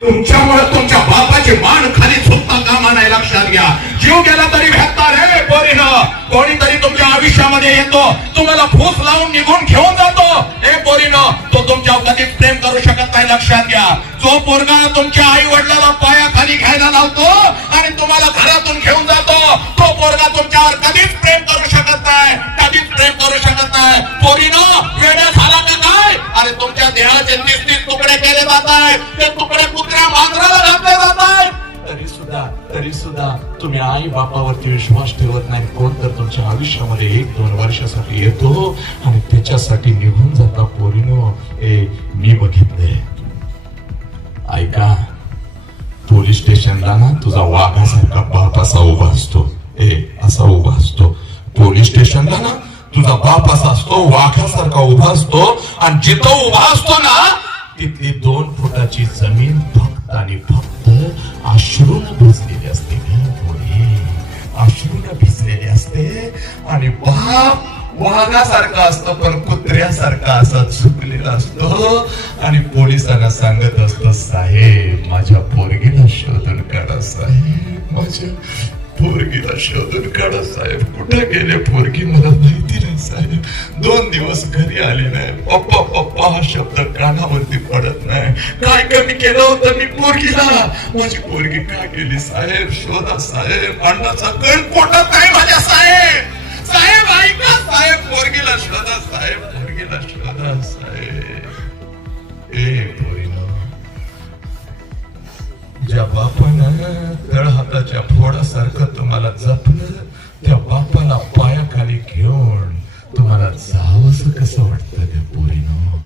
तुमच्यामुळे तुमच्या बापाची मान खाली झुकता कामा नाही लक्षात घ्या. जीव गेला तरी भेटता रे पोरीनं. कोणीतरी तुमच्या आयुष्यामध्ये येतो तुम्हाला फूस लावून निघून घेऊन जातो. हे पोरीनं तो तुमच्यावर कधीच प्रेम करू शकत नाही लक्षात घ्या. जो पोरगा तुमच्या आई वडिलाला पाया खाली घ्यायला लावतो आणि तुम्हाला घरातून घेऊन जातो तो पोरगा तुमच्यावर कधीच प्रेम करू शकत नाही कधीच प्रेम करू शकत नाही. पोरीनं वेळ झाला का काय? अरे तुमच्या देहाचे तीस तीस तुकडे केले जात आहेत. तरी सुद्धा तुम्ही आई बापावरती विश्वास ठेवत नाही. कोण तर तुमच्या आयुष्यामध्ये एक दोन वर्षासाठी येतो आणि त्याच्यासाठी निघून जाता पोरीनो. हे मी बघितले ऐका पोलीस स्टेशनला ना तुझा वाघासारखा बाप असा उभा असतो. ए असा उभा असतो. पोलीस स्टेशनला ना तुझा बाप असा असतो वाघासारखा उभा असतो आणि जिथं उभा असतो ना तिथली दोन फुटाची जमीन फक्त आणि फक्त अश्रून भिजली आणि बाप वाघासारखा असतो पण कुत्र्यासारखा असा झुकलेला असतो. आणि पोलिसांना सांगत असतो साहेब माझ्या पोरगीला शोधून काढा साहेब. माझ्या पोरगीला शोधून काढा साहेब. कुठे गेले पोरगी? मला माहिती नाही साहेब. दोन दिवस घरी आले नाही. पप्पा पप्पा हा शब्द कानावरती पडत नाही. काय कमी केलं होतं मी पोरगीला? माझी पोरगी का गेली साहेब? शोधा साहेब. अण्णाचा कण पोटात ज्या बापानं तळहाताच्या फोडासारखं तुम्हाला जपलं त्या बापाला पायाखाली घेऊन तुम्हाला जावस कसं वाटतं त्या पोरीनं?